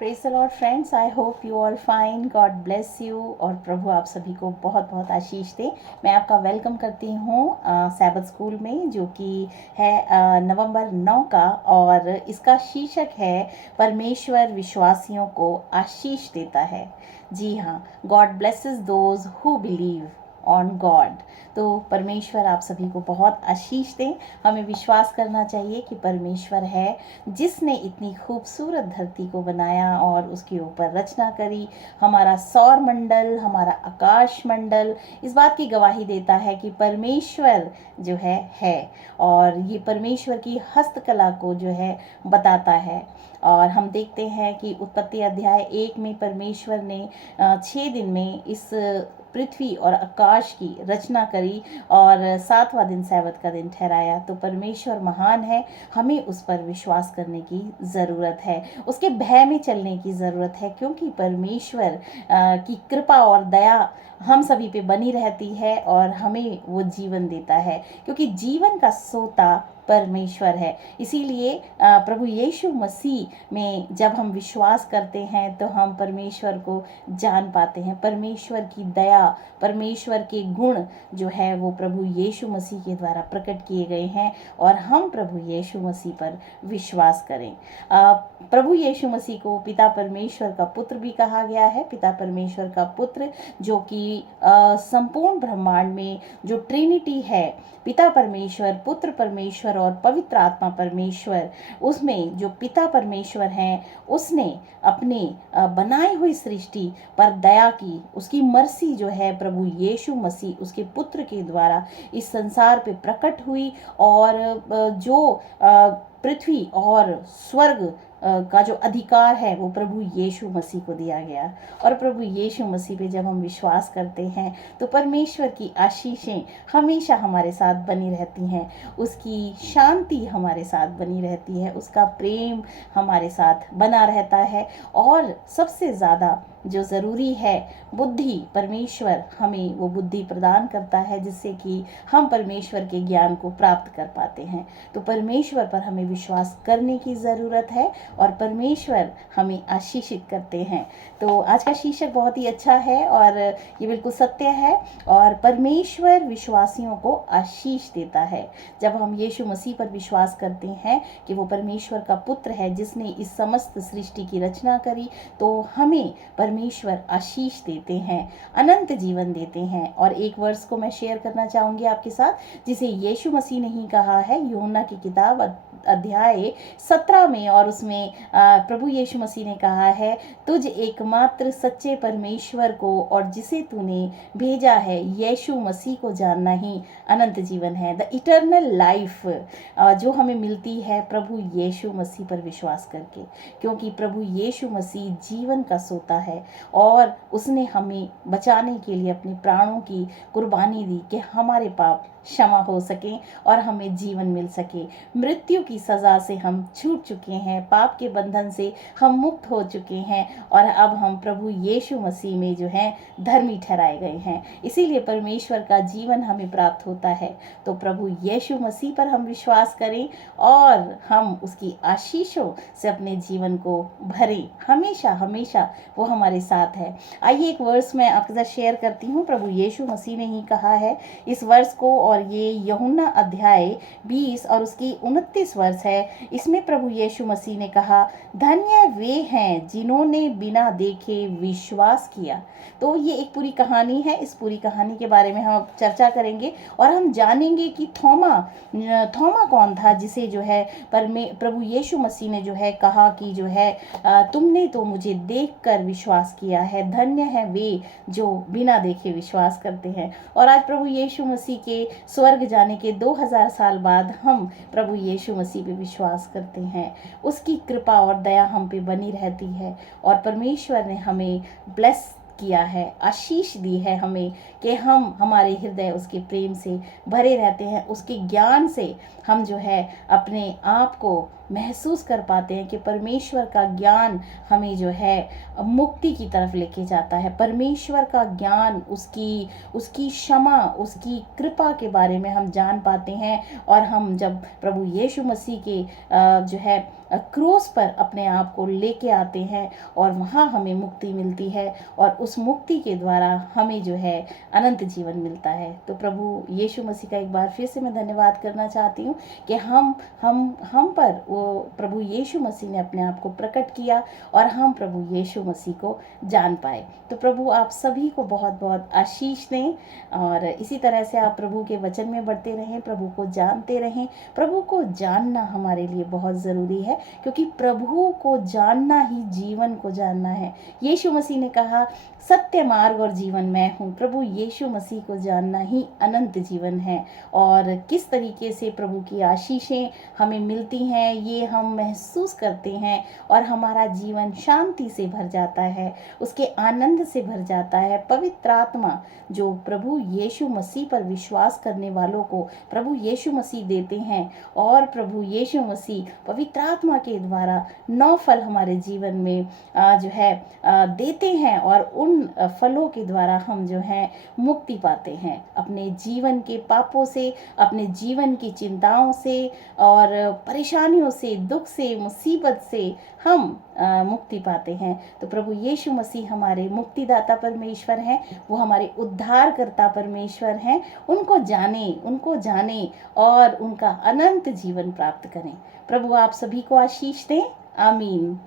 Praise the Lord friends, I hope you all fine, God bless you. और प्रभु आप सभी को बहुत बहुत आशीष दे। मैं आपका वेलकम करती हूँ सैबथ स्कूल में, जो कि है नवंबर 9 का, और इसका शीर्षक है परमेश्वर विश्वासियों को आशीष देता है। जी हाँ, God blesses those who believe on God. तो परमेश्वर आप सभी को बहुत आशीष दें। हमें विश्वास करना चाहिए कि परमेश्वर है जिसने इतनी खूबसूरत धरती को बनाया और उसके ऊपर रचना करी। हमारा सौर मंडल, हमारा आकाश मंडल इस बात की गवाही देता है कि परमेश्वर जो है और ये परमेश्वर की हस्तकला को जो है बताता है। और हम देखते हैं कि उत्पत्ति अध्याय 1 में परमेश्वर ने 6 दिन में इस पृथ्वी और आकाश की रचना करी और 7वां दिन सैबत का दिन ठहराया। तो परमेश्वर महान है, हमें उस पर विश्वास करने की ज़रूरत है, उसके भय में चलने की ज़रूरत है, क्योंकि परमेश्वर की कृपा और दया हम सभी पे बनी रहती है और हमें वो जीवन देता है, क्योंकि जीवन का सोता परमेश्वर है। इसीलिए प्रभु यीशु मसीह में जब हम विश्वास करते हैं तो हम परमेश्वर को जान पाते हैं। परमेश्वर की दया, परमेश्वर के गुण जो है वो प्रभु यीशु मसीह के द्वारा प्रकट किए गए हैं और हम प्रभु यीशु मसीह पर विश्वास करें। प्रभु यीशु मसीह को पिता परमेश्वर का पुत्र भी कहा गया है। पिता परमेश्वर का पुत्र, जो कि संपूर्ण ब्रह्मांड में जो ट्रिनिटी है, पिता परमेश्वर, पुत्र परमेश्वर और पवित्र आत्मा परमेश्वर, उसमें जो पिता परमेश्वर हैं उसने अपने बनाई हुई सृष्टि पर दया की। उसकी मर्सी जो है प्रभु यीशु मसीह उसके पुत्र के द्वारा इस संसार पे प्रकट हुई और जो पृथ्वी और स्वर्ग का जो अधिकार है वो प्रभु यीशु मसीह को दिया गया। और प्रभु यीशु मसीह पे जब हम विश्वास करते हैं तो परमेश्वर की आशीषें हमेशा हमारे साथ बनी रहती हैं, उसकी शांति हमारे साथ बनी रहती है, उसका प्रेम हमारे साथ बना रहता है। और सबसे ज़्यादा जो ज़रूरी है, बुद्धि, परमेश्वर हमें वो बुद्धि प्रदान करता है जिससे कि हम परमेश्वर के ज्ञान को प्राप्त कर पाते हैं। तो परमेश्वर पर हमें विश्वास करने की ज़रूरत है और परमेश्वर हमें आशीषित करते हैं। तो आज का शीर्षक बहुत ही अच्छा है और ये बिल्कुल सत्य है। और परमेश्वर विश्वासियों को आशीष देता है। जब हम यीशु मसीह पर विश्वास करते हैं कि वो परमेश्वर का पुत्र है जिसने इस समस्त सृष्टि की रचना करी, तो हमें परमेश्वर आशीष देते हैं, अनंत जीवन देते हैं। और एक वर्स को मैं शेयर करना चाहूँगी आपके साथ, जिसे यीशु मसीह ने ही कहा है यूहन्ना की किताब अध्याय 17 में। और उसमें प्रभु यीशु मसीह ने कहा है, तुझ एकमात्र सच्चे परमेश्वर को और जिसे तूने भेजा है यीशु मसीह को जानना ही अनंत जीवन है। द इटर्नल लाइफ जो हमें मिलती है प्रभु यीशु मसीह पर विश्वास करके, क्योंकि प्रभु यीशु मसीह जीवन का सोता है और उसने हमें बचाने के लिए अपने प्राणों की कुर्बानी दी कि हमारे पाप क्षमा हो सके और हमें जीवन मिल सके। मृत्यु की सज़ा से हम छूट चुके हैं, पाप के बंधन से हम मुक्त हो चुके हैं और अब हम प्रभु यीशु मसीह में जो है धर्मी ठहराए गए हैं। इसीलिए परमेश्वर का जीवन हमें प्राप्त होता है। तो प्रभु यीशु मसीह पर हम विश्वास करें और हम उसकी आशीषों से अपने जीवन को भरें। हमेशा हमेशा वो हमारे साथ है। आइए एक वर्स मैं आपके साथ शेयर करती हूँ। प्रभु यीशु मसीह ने ही कहा है इस वर्स को, और ये यूहन्ना अध्याय 20 और उसकी 29 वर्ष है। इसमें प्रभु यीशु मसीह ने कहा, धन्य वे हैं जिन्होंने बिना देखे विश्वास किया। तो ये एक पूरी कहानी है। इस पूरी कहानी के बारे में हम चर्चा करेंगे और हम जानेंगे कि थोमा कौन था, जिसे जो है प्रभु यीशु मसीह ने जो है कहा कि जो है तुमने तो मुझे देखकर विश्वास किया है, धन्य है वे जो बिना देखे विश्वास करते हैं। और आज प्रभु यीशु मसीह के स्वर्ग जाने के 2000 साल बाद हम प्रभु यीशु मसीह पे विश्वास करते हैं। उसकी कृपा और दया हम पे बनी रहती है और परमेश्वर ने हमें ब्लेस किया है, आशीष दी है हमें कि हम हमारे हृदय उसके प्रेम से भरे रहते हैं। उसके ज्ञान से हम जो है अपने आप को महसूस कर पाते हैं कि परमेश्वर का ज्ञान हमें जो है मुक्ति की तरफ लेके जाता है। परमेश्वर का ज्ञान, उसकी उसकी क्षमा, उसकी कृपा के बारे में हम जान पाते हैं। और हम जब प्रभु यीशु मसीह के जो है क्रूस पर अपने आप को लेके आते हैं और वहाँ हमें मुक्ति मिलती है, और उस मुक्ति के द्वारा हमें जो है अनंत जीवन मिलता है। तो प्रभु यीशु मसीह का एक बार फिर से मैं धन्यवाद करना चाहती हूँ कि हम पर वो प्रभु यीशु मसीह ने अपने आप को प्रकट किया और हम प्रभु यीशु मसीह को जान पाए। तो प्रभु आप सभी को बहुत बहुत आशीष दें, और इसी तरह से आप प्रभु के वचन में बढ़ते रहें, प्रभु को जानते रहें। प्रभु को जानना हमारे लिए बहुत ज़रूरी है, क्योंकि प्रभु को जानना ही जीवन को जानना है। यीशु मसीह ने कहा, सत्य, मार्ग और जीवन मैं हूँ। प्रभु यीशु मसीह को जानना ही अनंत जीवन है। और किस तरीके से प्रभु की आशीषें हमें मिलती हैं ये हम महसूस करते हैं, और हमारा जीवन शांति से भर जाता है, उसके आनंद से भर जाता है। पवित्र आत्मा जो प्रभु यीशु मसीह पर विश्वास करने वालों को प्रभु यीशु मसीह देते हैं, और प्रभु यीशु मसीह पवित्र आत्मा के द्वारा 9 फल हमारे जीवन में जो है देते हैं, और उन फलों के द्वारा हम जो है मुक्ति पाते हैं अपने जीवन के पापों से, अपने जीवन की चिंताओं से और परेशानियों से, दुख से, मुसीबत से हम मुक्ति पाते हैं। तो प्रभु यीशु मसीह हमारे मुक्तिदाता परमेश्वर हैं, वो हमारे उद्धारकर्ता परमेश्वर हैं। उनको जाने और उनका अनंत जीवन प्राप्त करें। प्रभु आप सभी को आशीष दें। आमीन।